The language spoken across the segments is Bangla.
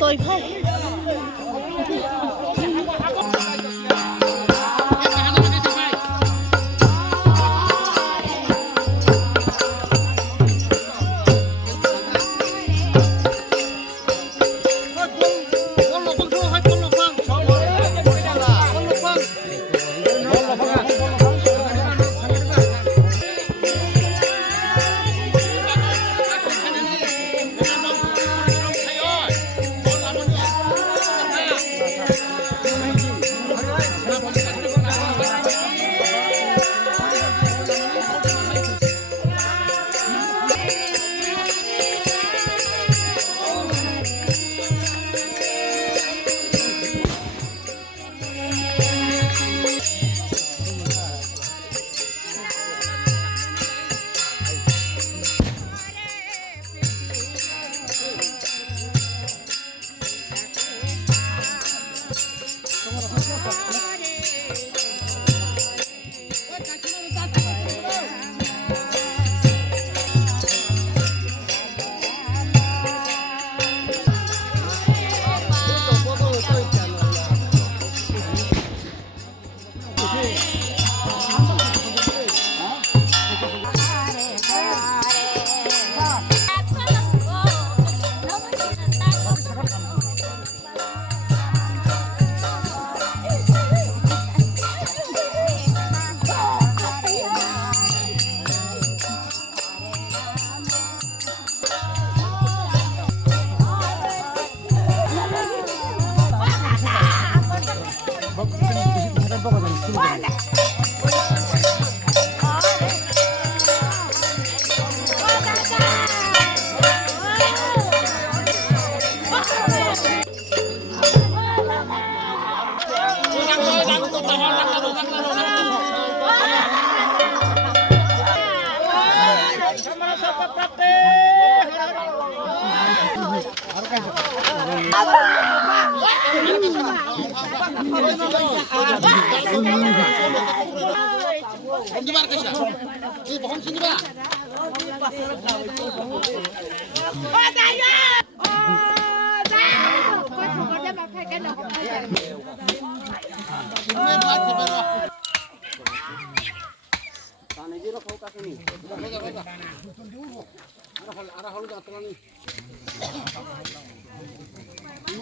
tôi phải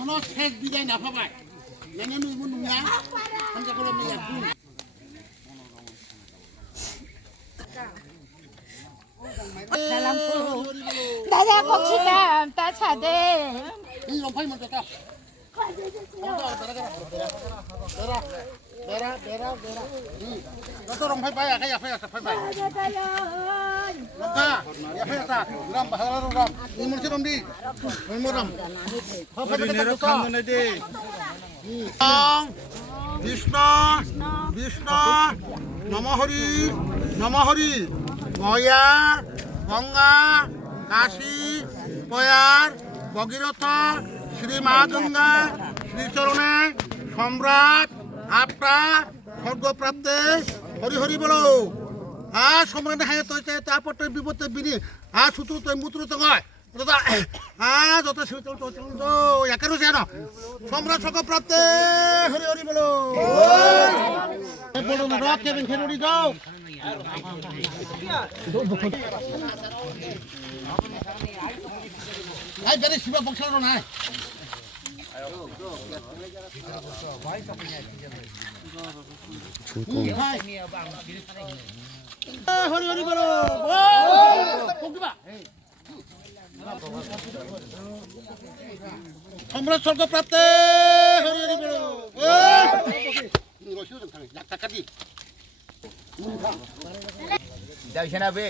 Nó sẽ đi đây nào không vậy? Nên nó nuôi muốn đúng nhá. Không cho con làm này vui. 나야 꼭지가 다 차대. 이 롬파이 먼저 가. 내라. 너도 롬파이 봐야 가야 파야 파이. 롬파. 야 파야 사. 람 바하라로 람. 이 물치 롬디. 물모람. 우리 내려 간다네 돼. Vishnu নমহরি Gaya Ganga Kashi পয়ার Bhagirath Shri মা গঙ্গা শ্রীচরণে সম্রাট আপনার স্বর্গপ্রাপ্তে হরি হরি বলো সম্রাট হ্যাঁ তো তারপর তোর বিপদে বিনি শুধু তোর মূত্র তো হয় দাদা হ্যাঁ যত চল তো চল তো একে রয়েছে না সম্রাট সক প্রাপ্তে হরি হরি বলো বলো না রক কেবিন খেলুড়ি যাও আই বেরে শিবা বংশালো না হরি হরি বলো সম্রাট স্বর্গ প্রাপ্তে হরি হরি বলো যাইছে না বে